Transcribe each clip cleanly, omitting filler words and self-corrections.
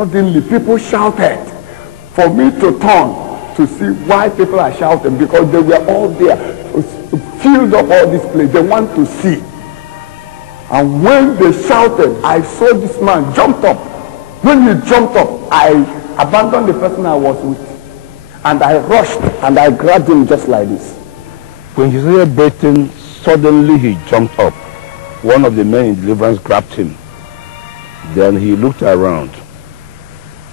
suddenly people shouted for me to turn to see why people are shouting, because they were all there, filled up all this place. They want to see. And when they shouted, I saw this man jumped up. When he jumped up, I abandoned the person I was with, and I rushed and I grabbed him just like this. When he started breathing, suddenly he jumped up. One of the men in deliverance grabbed him. Then he looked around.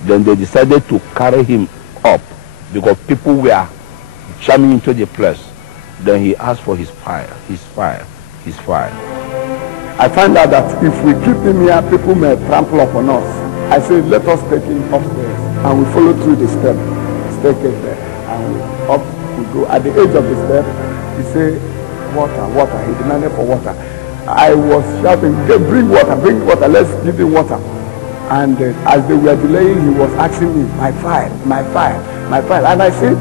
Then they decided to carry him up because people were jamming into the place. Then he asked for his fire, his fire, his fire. I found out that if we keep him here, people may trample upon us. I said, let us take him upstairs. And we follow through the staircase there. And up we go. At the edge of the step, he said, water, water. He demanded for water. I was shouting, bring water, let's give him water. And as they were delaying, he was asking me, my fire, my fire, my fire. And I said,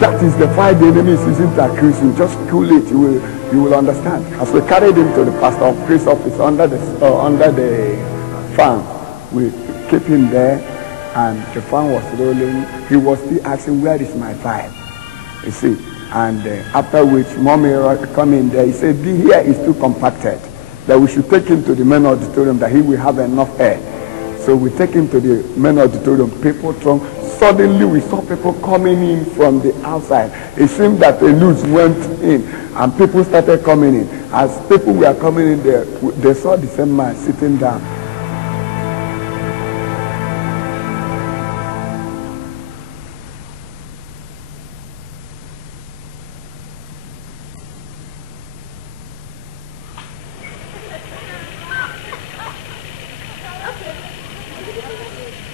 that is the fire the enemy is using to accuse you. Just cool it, you will understand. As we carried him to the pastor of priest office under the fan, we kept him there, and the fan was rolling. He was still asking, where is my fire? You see. And after which, mommy come in there, he said, here is too compacted, that we should take him to the main auditorium, that he will have enough air. So we take him to the main auditorium, people throng. Suddenly we saw people coming in from the outside. It seemed that a news went in, and people started coming in. As people were coming in there, they saw the same man sitting down.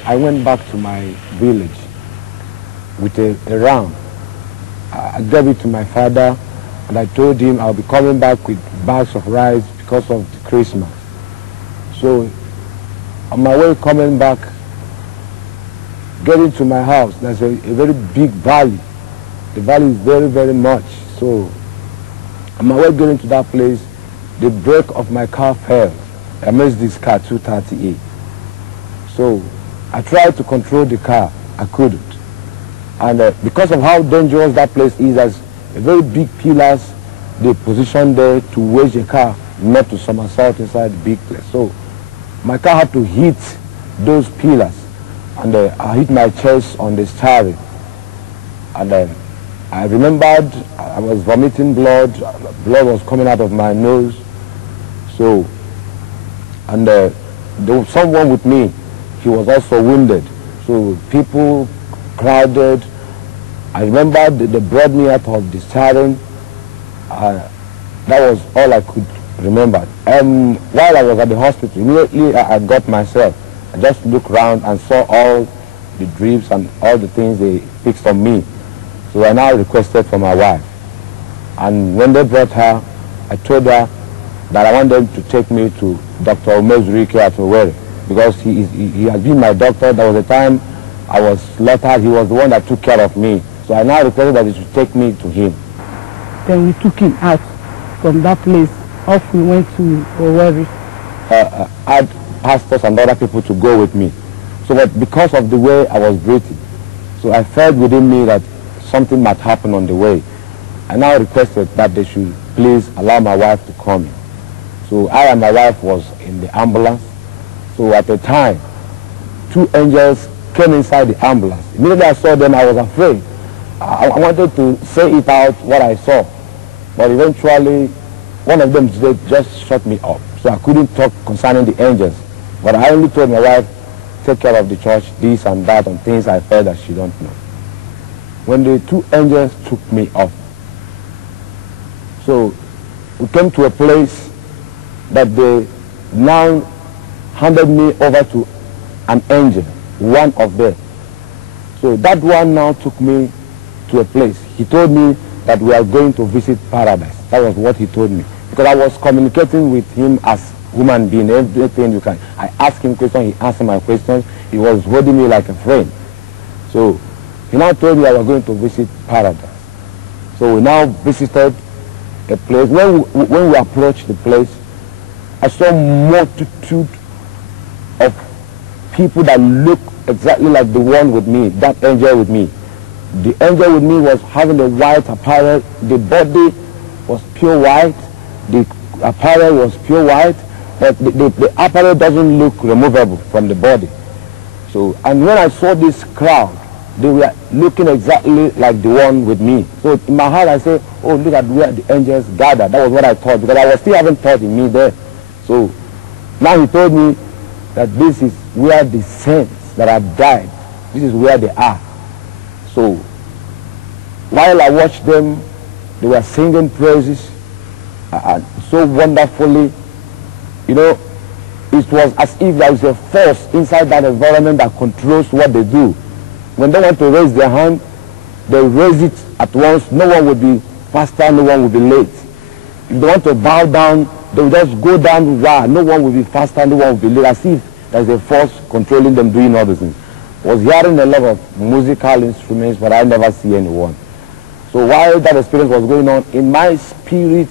I went back to my village with a ram. I gave it to my father, and I told him I'll be coming back with bags of rice because of the Christmas. So on my way coming back, getting to my house, there's a very big valley. The valley is very, very much. So on my way getting to that place, the brake of my car fell. I missed this car 238. So I tried to control the car. I couldn't. And because of how dangerous that place is, there's a very big pillars they positioned there to wedge the car not to somersault inside the big place. So my car had to hit those pillars, and I hit my chest on the steering. And I remembered I was vomiting blood. Blood was coming out of my nose. So, and there was someone with me. He was also wounded. So people crowded. I remember they brought me out of the steering. That was all I could remember. While I was at the hospital, immediately I got myself. I just looked around and saw all the drips and all the things they fixed on me. So I now requested for my wife. And when they brought her, I told her that I want them to take me to Dr. Umezurike at Owerri, because he has been my doctor. There was a time I was slaughtered. He was the one that took care of me. So I now requested that he should take me to him. Then we took him out from that place. Off we went to Owerri. I had pastors and other people to go with me. So that because of the way I was breathing, so I felt within me that something might happen on the way. I now requested that they should please allow my wife to come in. So I and my wife was in the ambulance. So at the time, two angels came inside the ambulance. Immediately I saw them, I was afraid. I wanted to say it out what I saw. But eventually, one of them just shut me up. So I couldn't talk concerning the angels. But I only told my wife, take care of the church, this and that, and things I felt that she don't know. When the two angels took me off, so we came to a place that they now handed me over to an angel, one of them. So that one now took me to a place. He told me that we are going to visit paradise. That was what he told me. Because I was communicating with him as human being, everything you can. I asked him questions, he answered my questions. He was holding me like a friend. So he now told me I was going to visit paradise. So we now visited a place. When we approached the place, I saw multitude of people that look exactly like the one with me, that angel with me. The angel with me was having a white apparel. The body was pure white. The apparel was pure white. But the apparel doesn't look removable from the body. So, and when I saw this crowd, they were looking exactly like the one with me. So in my heart I said, oh, look at where the angels gathered. That was what I thought, because I was still having thought in me there. So now he told me that this is where the saints that have died, this is where they are. So while I watched them, they were singing praises so wonderfully. You know, it was as if there was a force inside that environment that controls what they do. When they want to raise their hand, they raise it at once. No one will be faster, no one will be late. If they want to bow down, they will just go down raw. No one will be faster, no one will be late, as if there's a force controlling them doing all these things. I was hearing a lot of musical instruments, but I never see anyone. So while that experience was going on, in my spirit,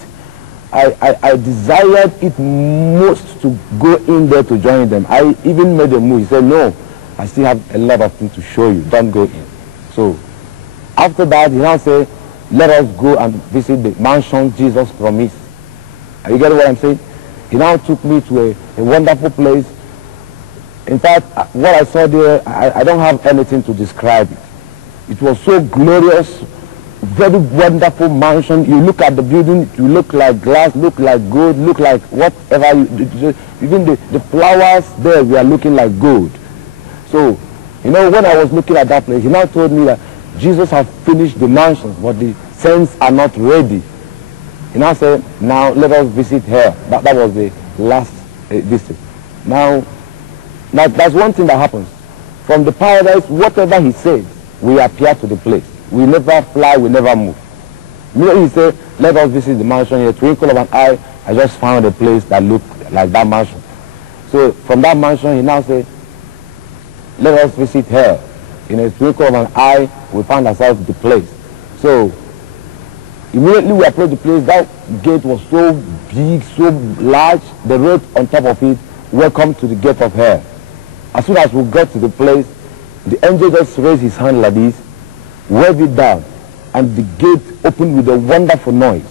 I desired it most to go in there to join them. I even made a move. He said, no, I still have a lot of things to show you. Don't go in. So after that, he now said, let us go and visit the mansion Jesus promised. Are you getting what I'm saying? He now took me to a wonderful place. In fact, what I saw there, I don't have anything to describe it. It was so glorious, very wonderful mansion. You look at the building, you look like glass, look like gold, look like whatever. Even the flowers there were looking like gold. So, you know, when I was looking at that place, he now told me that Jesus had finished the mansions, but the saints are not ready. He now said, now let us visit her. That was the last visit. Now, that's one thing that happens. From the paradise, whatever he says, we appear to the place. We never fly, we never move. He said, let us visit the mansion. In a twinkle of an eye, I just found a place that looked like that mansion. So from that mansion, he now said, let us visit her. In a twinkle of an eye, we found ourselves at the place. So immediately we approached the place. That gate was so big, so large. They wrote on top of it, welcome to the gate of her. As soon as we got to the place, the angel just raised his hand like this, waved it down, and the gate opened with a wonderful noise.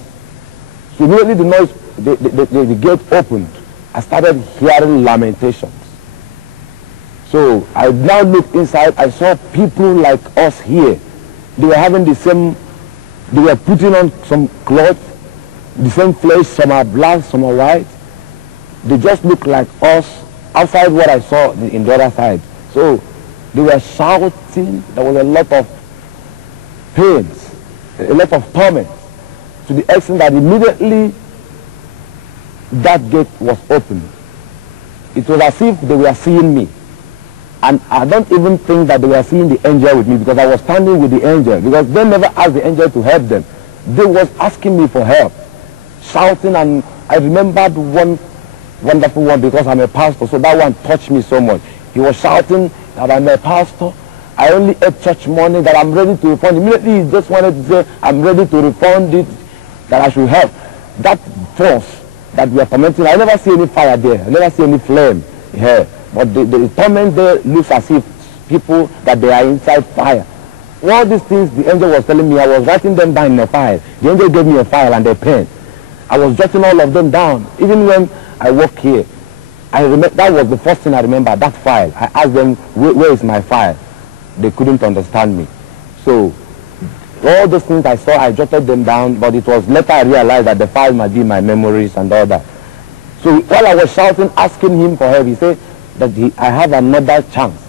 So immediately the noise, the gate opened, I started hearing lamentations. So I now looked inside, I saw people like us here. They were having the same, they were putting on some clothes, the same flesh, some are black, some are white. They just looked like us outside what I saw in the other side. So they were shouting, there was a lot of pains, a lot of torment, to the extent that immediately that gate was opened. It was as if they were seeing me. And I don't even think that they were seeing the angel with me, because I was standing with the angel, because they never asked the angel to help them. They was asking me for help, shouting, and I remembered one wonderful one, because I'm a pastor, so that one touched me so much. He was shouting that I'm a pastor, I only ate church money, that I'm ready to refund. Immediately he just wanted to say, I'm ready to refund it, that I should help. That force that we are tormenting, I never see any fire there, I never see any flame here. But the torment there looks as if people, that they are inside fire. All these things the angel was telling me, I was writing them down in a file. The angel gave me a file and a pen. I was jotting all of them down. Even when I walk here, I remember, that was the first thing I remember, that file. I asked them, where is my file? They couldn't understand me. So all those things I saw, I jotted them down, but it was later I realized that the file might be my memories and all that. So while I was shouting, asking him for help, he said that I have another chance.